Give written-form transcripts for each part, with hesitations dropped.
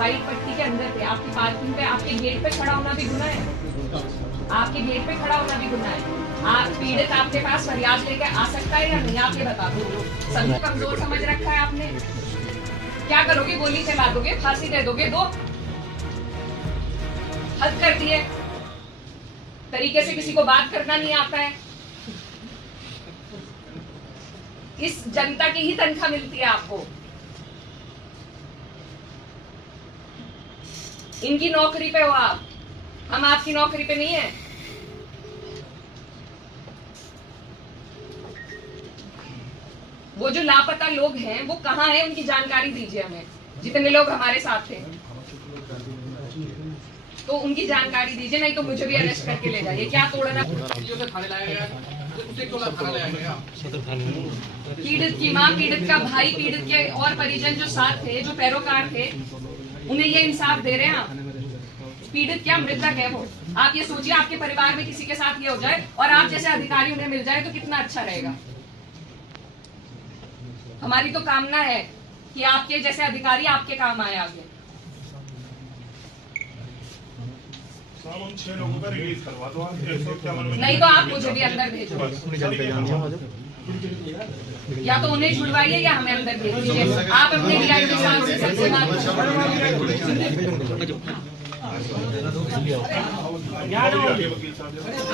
White पट्टी के अंदर थे, आपकी पार्किंग पे, आपके गेट पे खड़ा होना भी गुनाह है। आपके गेट पे खड़ा होना भी गुनाह है। आप पीड़ित आपके पास फरियाद लेके आ सकता है या नहीं, आप ये बता दो। सबको कमजोर समझ रखा है आपने। क्या करोगे? गोली चला दोगे, फांसी दे दोगे? दो, हद कर दिए। तरीके से किसी को बात करना नहीं आता है। इस जनता की ही तनख्वाह मिलती है आपको। इनकी नौकरी पे हो आप, हम आपकी नौकरी पे नहीं है। वो जो लापता लोग हैं वो कहाँ हैं, उनकी जानकारी दीजिए हमें। जितने लोग हमारे साथ थे तो उनकी जानकारी दीजिए, नहीं तो मुझे भी अरेस्ट करके ले जाइए। क्या तोड़ना? पीड़ित की माँ, पीड़ित का भाई, पीड़ित के और परिजन जो साथ थे, जो पैरोकार थे, उन्हें ये इंसाफ दे रहे हैं आप। पीड़ित क्या मृतक है वो। आप ये सोचिए आपके परिवार में किसी के साथ ये हो जाए और आप जैसे अधिकारी उन्हें मिल जाए तो कितना अच्छा रहेगा। हमारी तो कामना है कि आपके जैसे अधिकारी आपके काम आए आगे। हम 6 लोगों का रिलीज करवा दो आप। नहीं तो आप मुझे भी अंदर भेजो, या तो उन्हें छुड़वाइए या हमें अंदर भेज दीजिए। आप अपने डीआईजी साहब से सबसे बात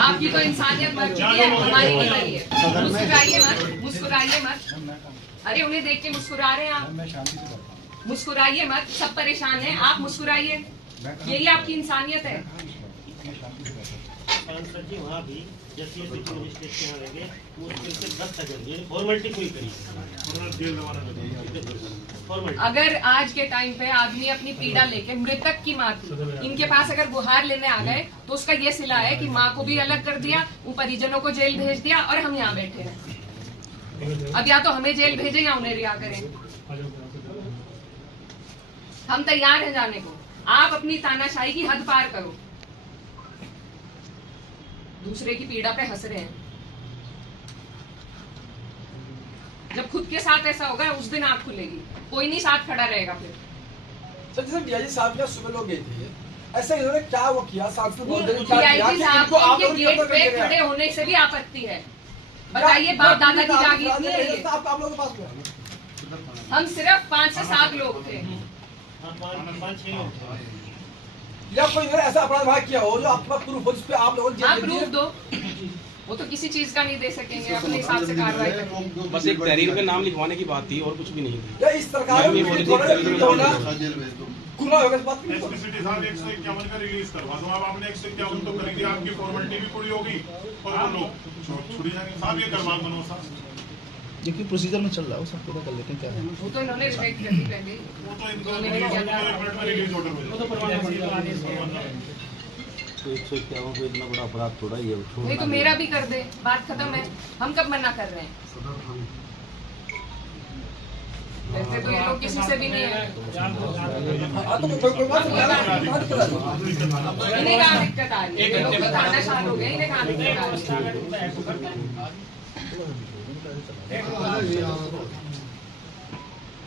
आपकी तो इंसानियत मर चुकी है, हमारी नहीं मरी है। मुस्कुराइए मत, मुस्कुराइए मत। अरे उन्हें देख के मुस्कुरा रहे हैं आप, मुस्कुराइए मत। सब परेशान हैं, आप मुस्कुराइए। यही आपकी इंसानियत है। सांसद जी वहाँ भी जैसे मजिस्ट्रेट के यहाँ लगे मुश्किल से 10 सेकंड फॉर्मेलिटी पूरी करी। अगर आज के टाइम पे आदमी अपनी पीड़ा लेके, मृतक की माँ थी, इनके पास अगर गुहार लेने आ गए तो उसका ये सिला है कि माँ को भी अलग कर दिया, उन परिजनों को जेल भेज दिया और हम यहाँ बैठे हैं। अब या तो हमें जेल भेजे या उन्हें रिहा करें। हम तैयार हैं जाने को। आप अपनी तानाशाही की हद पार करो। दूसरे की पीड़ा पे हंस रहे हैं। जब खुद के साथ ऐसा होगा उस दिन आंख खुलेगी, कोई नहीं साथ खड़ा रहेगा फिर। सर जैसे डीआईजी साहब के सुबह लोग गए थे, ऐसे इन्होंने क्या वो किया? डीआईजी साहब को गेट पे खड़े होने से भी आपत्ति है। बताइए, बाप दादा की जागीर नहीं है ये। आप लोगों के पास हम सिर्फ 5 से 7 लोग थे। या कोई ऐसा अपराध भाग किया हो जो आपके पास प्रूफ हो, जिस पे आप लोगों ने आप प्रूफ दो। वो तो किसी चीज का नहीं दे सकेंगे, अपने हिसाब से कार्रवाई करेंगे। बस एक तहरीर पे नाम लिखवाने की बात थी और कुछ भी नहीं थी। या इस सरकार में गुना होगा इस बात की। एसपीसीटी साहब 151 का रिलीज करवा दो। अब आपने 151 तो कर दिया, आपकी फॉर्मेलिटी भी पूरी होगी और वो लोग छुड़ी जाएंगे। साहब ये करवा दो साहब, देखिए प्रोसीजर में चल रहा है, वो सब पूरा कर लेते हैं। क्या है वो तो इन्होंने रिजेक्ट कर दी पहले। वो तो इनको रिलीज ऑर्डर हो जाएगा। तो 151 को इतना बड़ा अपराध थोड़ा ही है। नहीं तो मेरा भी कर दे, बात खत्म है। हम कब मना कर रहे हैं? वैसे तो ये लोग किसी से भी नहीं है। इन्हें कहाँ दिक्कत आ रही है? ये लोग तो तानाशाह हो गए, इन्हें कहाँ दिक्कत आ रही है?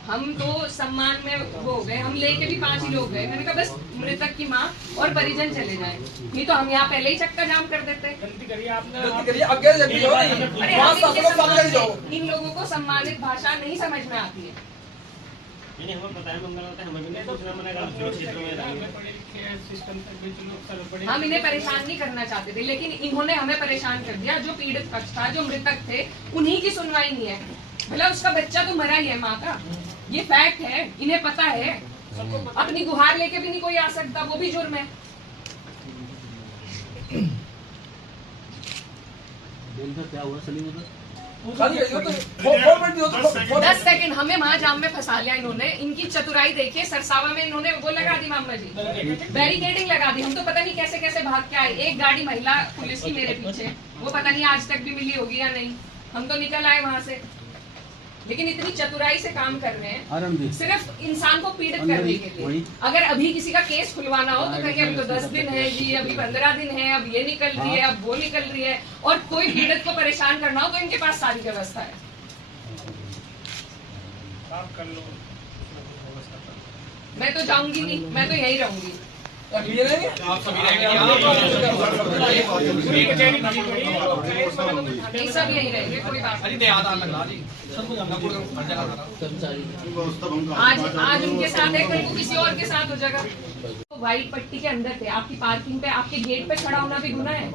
हम तो सम्मान में वो हो गए, हम लेके भी 5 ही लोग गए। मैंने कहा बस मृतक की माँ और परिजन चले जाएं, नहीं तो हम यहाँ पहले ही चक्का जाम कर देते। गलती करिए आपने, गलती करिए आगे जल्दी जाओ। अरे हम इनके सम्मान में, इन लोगों को सम्मानित भाषा नहीं समझ में आती है। हमें पता है मंगल हमें भी नहीं दूसरा मना हम इन्हें परेशान नहीं करना चाहते थे, लेकिन इन्होंने हमें परेशान कर दिया। जो पीड़ित पक्ष था, जो मृतक थे, उन्हीं की सुनवाई नहीं है। भला उसका बच्चा तो मरा ही है, माँ का ये फैक्ट है, इन्हें पता है। अपनी गुहार लेके भी नहीं कोई आ सकता, वो भी जुर्म है। 10 सेकंड हमें वहां जाम में फंसा लिया इन्होंने। इनकी चतुराई देखिए, सरसावा में इन्होंने वो लगा दी, मामा जी बैरिकेडिंग लगा दी। हम तो पता नहीं कैसे कैसे भाग के आए। एक गाड़ी महिला पुलिस की मेरे पीछे, वो पता नहीं आज तक भी मिली होगी या नहीं। हम तो निकल आए वहां से, लेकिन इतनी चतुराई से काम कर रहे हैं सिर्फ इंसान को पीड़ित करने के लिए। अगर अभी किसी का केस खुलवाना हो तो कहेंगे अभी तो 10 दिन है जी, अभी 15 दिन है, अब ये निकल रही है, अब वो निकल रही है। और कोई पीड़ित को परेशान करना हो तो इनके पास सारी व्यवस्था है। मैं तो जाऊंगी नहीं, मैं तो यही रहूंगी। क्लियर है ये? नहीं, सब यही रहेंगे, कोई बात नहीं। आज उनके साथ है, कल को किसी और के साथ हो जाएगा। तो व्हाइट पट्टी के अंदर थे, आपकी पार्किंग पे, आपके गेट पे खड़ा होना भी गुनाह है।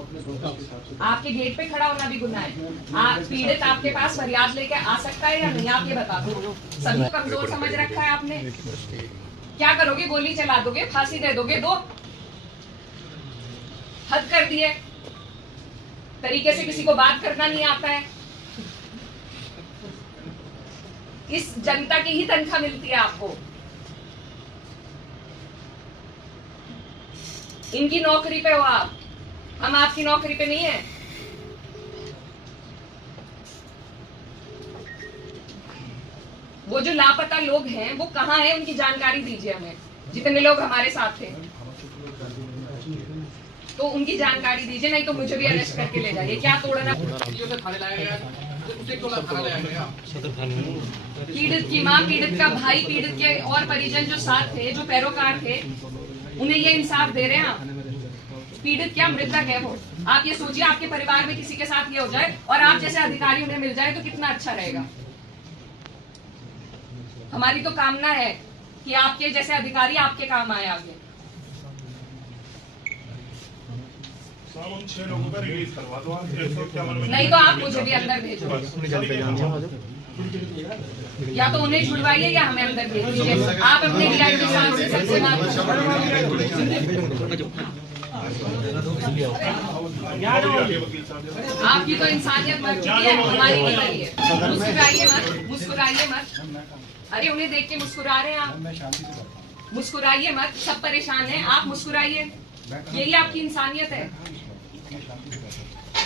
आपके गेट पे खड़ा होना भी गुनाह है। आप पीड़ित आपके पास फरियाद लेके आ सकता है या नहीं, आप ये बता दो। सबको कमजोर समझ रखा है आपने। क्या करोगे? गोली चला दोगे, फांसी दे दोगे? दो, हद कर दिए। तरीके से किसी को बात करना नहीं आता है। इस जनता की ही तनख्वाह मिलती है आपको। इनकी नौकरी पे हो आप, हम आपकी नौकरी पे नहीं है। वो जो लापता लोग हैं वो कहाँ हैं, उनकी जानकारी दीजिए हमें। जितने लोग हमारे साथ थे तो उनकी जानकारी दीजिए, नहीं तो मुझे भी अरेस्ट करके ले जाइए। क्या तोड़ना? पीड़ित की माँ, पीड़ित का भाई, पीड़ित के और परिजन जो साथ थे, जो पैरोकार थे, उन्हें ये इंसाफ दे रहे हैं आप। पीड़ित क्या, मृतक है वो। आप ये सोचिए, आपके परिवार में किसी के साथ ये हो जाए और आप जैसे अधिकारी उन्हें मिल जाए तो कितना अच्छा रहेगा। हमारी तो कामना है कि आपके जैसे अधिकारी आपके काम आए आगे। साहब, उन 6 लोगों का रिलीज करवा दो आप। 151 में नहीं तो आप मुझे भी अंदर भेजो, या तो उन्हें छुड़वाइए या हमें अंदर भेज दीजिए। आप अपने डीआईजी साहब से सबसे बात आपकी तो इंसानियत मर चुकी है, हमारी नहीं मरी है। मुस्कुराइए मत, मुस्कुराइए मत। अरे उन्हें देख के मुस्कुरा रहे हैं आप, मुस्कुराइए मत। सब परेशान हैं, आप मुस्कुराइए। यही आपकी इंसानियत है।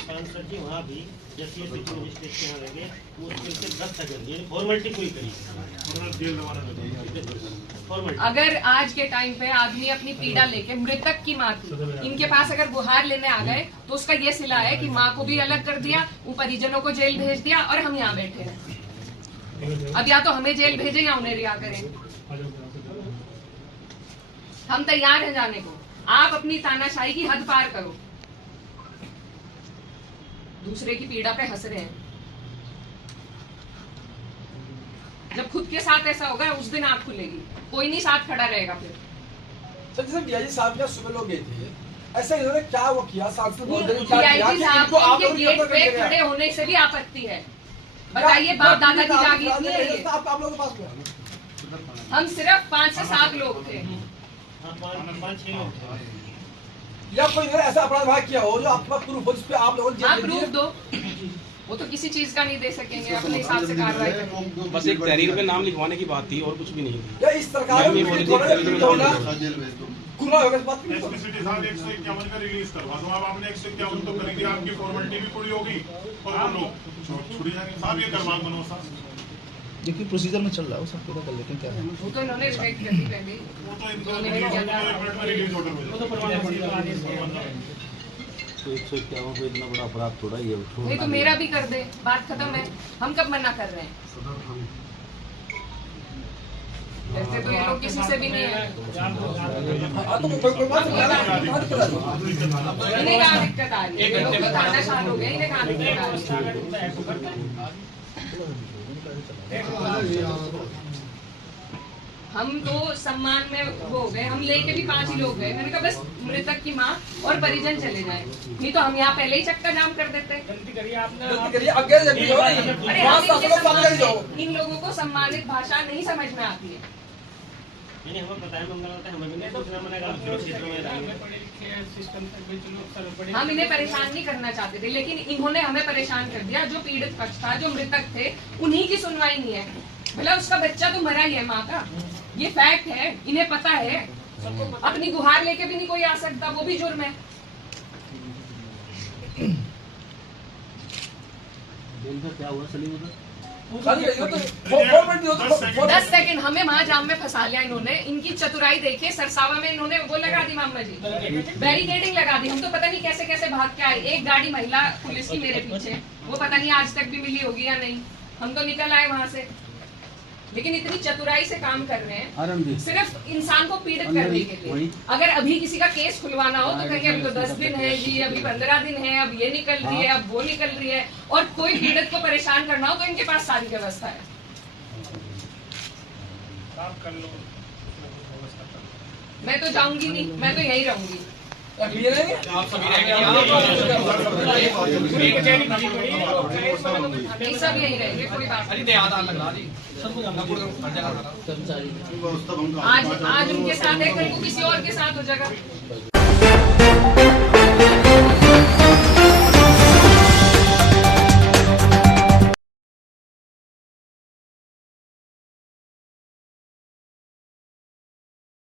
सर जी वहाँ भी जैसे मजिस्ट्रेट के यहाँ लगे वो उसके 10 सेकंड फॉर्मेलिटी पूरी करी। अगर आज के टाइम पे आदमी अपनी पीड़ा लेके, मृतक की माँ थी, इनके पास अगर गुहार लेने आ गए तो उसका ये सिला है कि माँ को भी अलग कर दिया, वो परिजनों को जेल भेज दिया और हम यहाँ बैठे हैं। अब या तो हमें जेल भेजे या उन्हें रिहा करें। हम तैयार हैं जाने को। आप अपनी तानाशाही की हद पार करो। दूसरे की पीड़ा पे हंस रहे हैं। जब खुद के साथ ऐसा होगा उस दिन आंख खुलेगी, कोई नहीं साथ खड़ा रहेगा फिर। सर जैसे डीआईजी साहब क्या सुबह लोग गए थे, ऐसा इन्होंने क्या वो किया? सांसद महोदय ने क्या किया डीआईजी कि साहब इनको आप के लोग गेट ऊपर पे करके खड़े गए? होने से भी आपत्ति है? बताइए, बाप दादा की जागीर नहीं है ये। आप लोगों के पास में है? हम सिर्फ 5 से 7 लोग थे। हाँ, 5-6 लोग या कोई इन्होंने ऐसा अपराध भाग किया हो जो आपके पास प्रूफ हो, जिस पे आप लोगों ने हाँ, जेल भेजी प्रूफ है? दो। वो तो किसी चीज का नहीं दे सकेंगे, अपने हिसाब से कार्रवाई करेंगे। बस एक तहरीर पे नाम लिखवाने की बात थी और कुछ भी नहीं थी। या इस सरकार में गुना होगा इस बात की? एसपी सिटी साहब 151 का रिलीज करवा दो। अब आपने 151 तो कर दिया, आपकी फॉर्मेलिटी भी पूरी होगी और वो लोग छुड़ी जाएंगे। साहब ये करवा दो साहब। देखिए प्रोसीजर में चल रहा है, वो सब पूरा कर लेकिन क्या है। वो तो इन्होंने रिजेक्ट कर दी पहले। वो तो इनको 1 मिनट में रिलीज ऑर्डर मिल जाएगा। तो 151 को इतना बड़ा अपराध थोड़ा ही है। नहीं तो मेरा भी कर दे, बात खत्म है। हम कब मना कर रहे हैं? जैसे तो ये लोग किसी से भी नहीं है। हाँ, तो कोई बात नहीं है। इन्हें कहाँ दिक्कत आ रही है? ये लोग तो तानाशाह हो गए, इन्हें कहाँ दिक्कत आ रही है? हम तो सम्मान में वो हो गए, हम लेके भी 5 ही लोग गए। मैंने कहा बस मृतक की माँ और परिजन चले जाएं, नहीं तो हम यहाँ पहले ही चक्का जाम कर देते। गलती करिए आगे जल्दी हो रही है। अरे वहाँ हम इनके शासकों सामने जाओ। सम्मान, इन लोगों को सम्मानित भाषा नहीं समझ में आती है। नहीं हमें पता है मंगल होता है, हमें भी नहीं सोचना मैंने कहा सुरक्षित क्षेत्रों में रहेंगे। हम इन्हें परेशान नहीं करना चाहते थे, लेकिन इन्होंने हमें परेशान कर दिया। जो पीड़ित पक्ष था, जो मृतक थे, उन्हीं की सुनवाई नहीं है। भला उसका बच्चा तो मरा ही है माँ का, ये फैक्ट है, इन्हें पता है। अपनी गुहार लेके भी नहीं कोई आ सकता, वो भी जुर्म है। जेल का क्या हुआ सलीम उधर? 10 सेकंड हमें वहां जाम में फंसा लिया इन्होंने। इनकी चतुराई देखिए, सरसावा में इन्होंने वो लगा दी मामा जी, बैरिकेडिंग लगा दी। हम तो पता नहीं कैसे कैसे भाग के आए। एक गाड़ी महिला पुलिस की मेरे पीछे, वो पता नहीं आज तक भी मिली होगी या नहीं। हम तो निकल आए वहां से। लेकिन इतनी चतुराई से काम कर रहे हैं आरामदेव सिर्फ इंसान को पीड़ित अंदर करने ही के वही। लिए। अगर अभी किसी का केस खुलवाना हो तो कहेंगे अभी तो 10 दिन है जी, अभी 15 दिन है, अब ये निकल रही है, अब वो निकल रही है। और कोई पीड़ित को परेशान करना हो तो इनके पास सारी व्यवस्था है। मैं तो जाऊंगी नहीं, मैं तो यहीं रहूंगी। अभी ये नहीं नहीं, सब यहीं रहेंगे, कोई बात नहीं। आज उनके साथ है, कल को किसी और के साथ हो जाएगा।